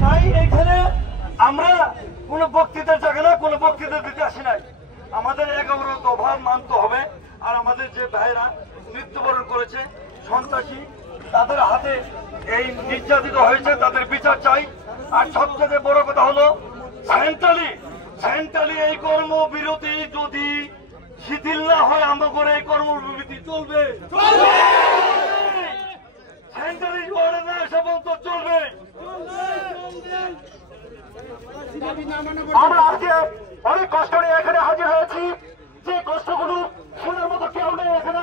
তাই এইখানে আমরা কোনো বক্তৃতার জায়গা না, কোনো বক্তৃতা দিতে আসি নাই। আমাদের 11 দফা মানতে হবে। আর আমাদের যে ভাইরা মৃত্যুবরণ করেছে সন্ত্রাসী, তাদের হাতে এই নির্যাতিত হয়েছে, তাদের বিচার চাই। আর সবচেয়ে বড় কথা হলো সেন্ট্রালি এই কর্মবিরতি যদি শিথিল না হয়, আমাদের এই কর্মবিরতি চলবে। সেন্ট্রালি চলবে। আমরা আজকে অনেক কষ্ট নিয়ে এখানে হাজির হয়েছি। যে কষ্টগুলো শোনার মতো কেউ নেই এখানে।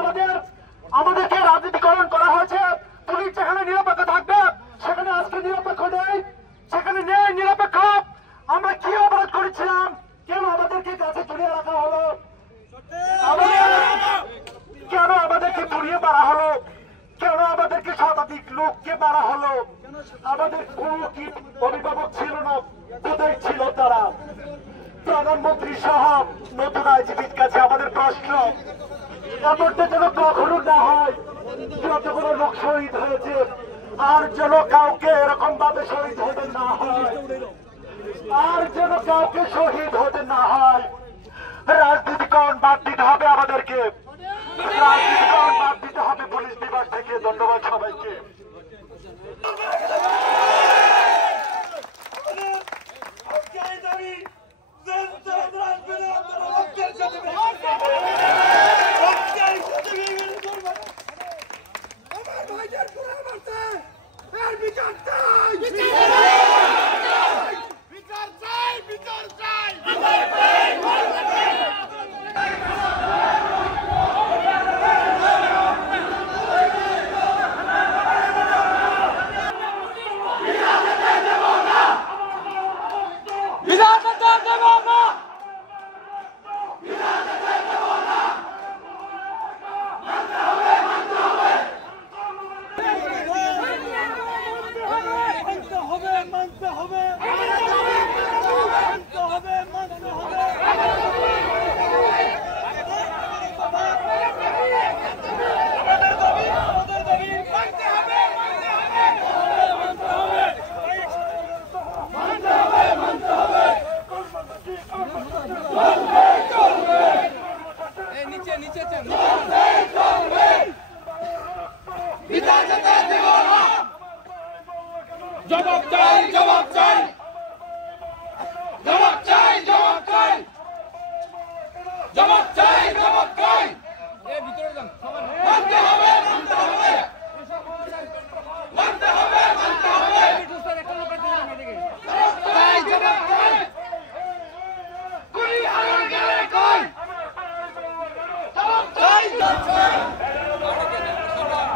আমাদেরকে রাজনীতিকরণ করা হয়েছে। পুলিশ যেখানে নিরপেক্ষ থাকবে সেখানে আজকে নিরপেক্ষ নেই, সেখানে নেই নিরপেক্ষ। আমরা কি অপরাধ করেছিলাম? কেন আমাদেরকে কাছে জড়িয়ে রাখা হলো? কেন আমাদেরকে জড়িয়ে মারা হলো? কেন আমাদেরকে শতাধিক লোককে মারা হলো? আমাদের কোনো কি অভিভাবক ছিল না? কোথায় ছিল তারা? প্রধানমন্ত্রী সহ নতুন আইজিপির কাছে আমাদের প্রশ্ন, এমনটা যেন কখনো না হয়। যতগুলো লোক শহীদ হয়েছে আর যেন কাউকে এরকম ভাবে শহীদ হতে না হয়, আর যেন কাউকে শহীদ হতে না হয়। রাজনীতিকরণ বাদ দিতে হবে আমাদেরকে, রাজনীতিকরণ বাদ দিতে হবে পুলিশ বিভাগ থেকে। ধন্যবাদ সবাইকে। জবাব চাই, জবাব চাই, জবাব চাই, জবাব চাই, জবাব চাই, জবাব চাই। মানতে হবে, মানতে হবে, মানতে হবে, মানতে হবে। চাই, জবাব চাই। গুলি হারার গেলে কই? জবাব চাই, জবাব চাই।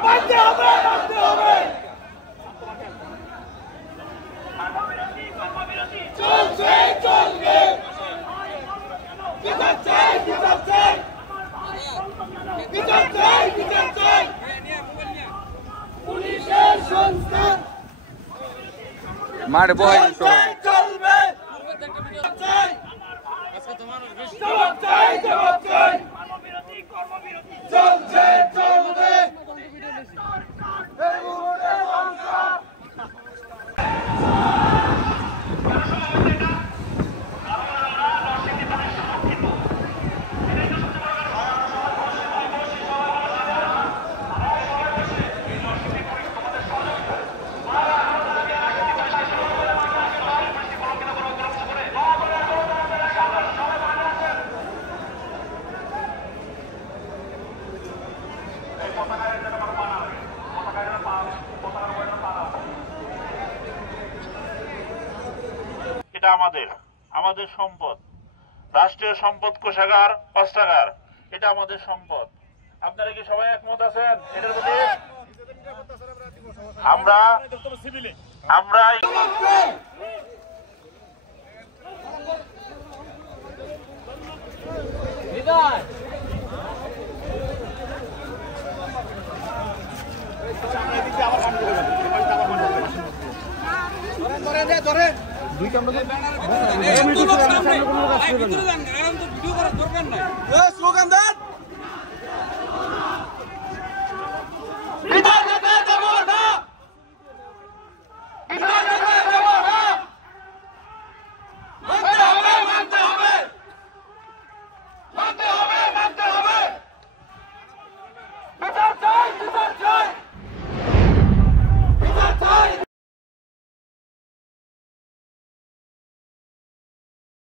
মানতে হবে, মানতে হবে। চলছে, চলবে। বিচার চাই, বিচার চাই, বিচার চাই, বিচার চাই। পুলিশের সংস্কার মারে বয় চলবে। জবাব চাই, জবাব চাই। চলছে, চলবে। এই মুহূর্তে সংস্কার। এটা আমাদের সম্পদ, রাষ্ট্রীয় সম্পদ কোষাগার, পাঠাগার, এটা আমাদের সম্পদ। আপনারা কি সবাই একমত আছেন এটার প্রতি? আমরা স্লোগান দেন।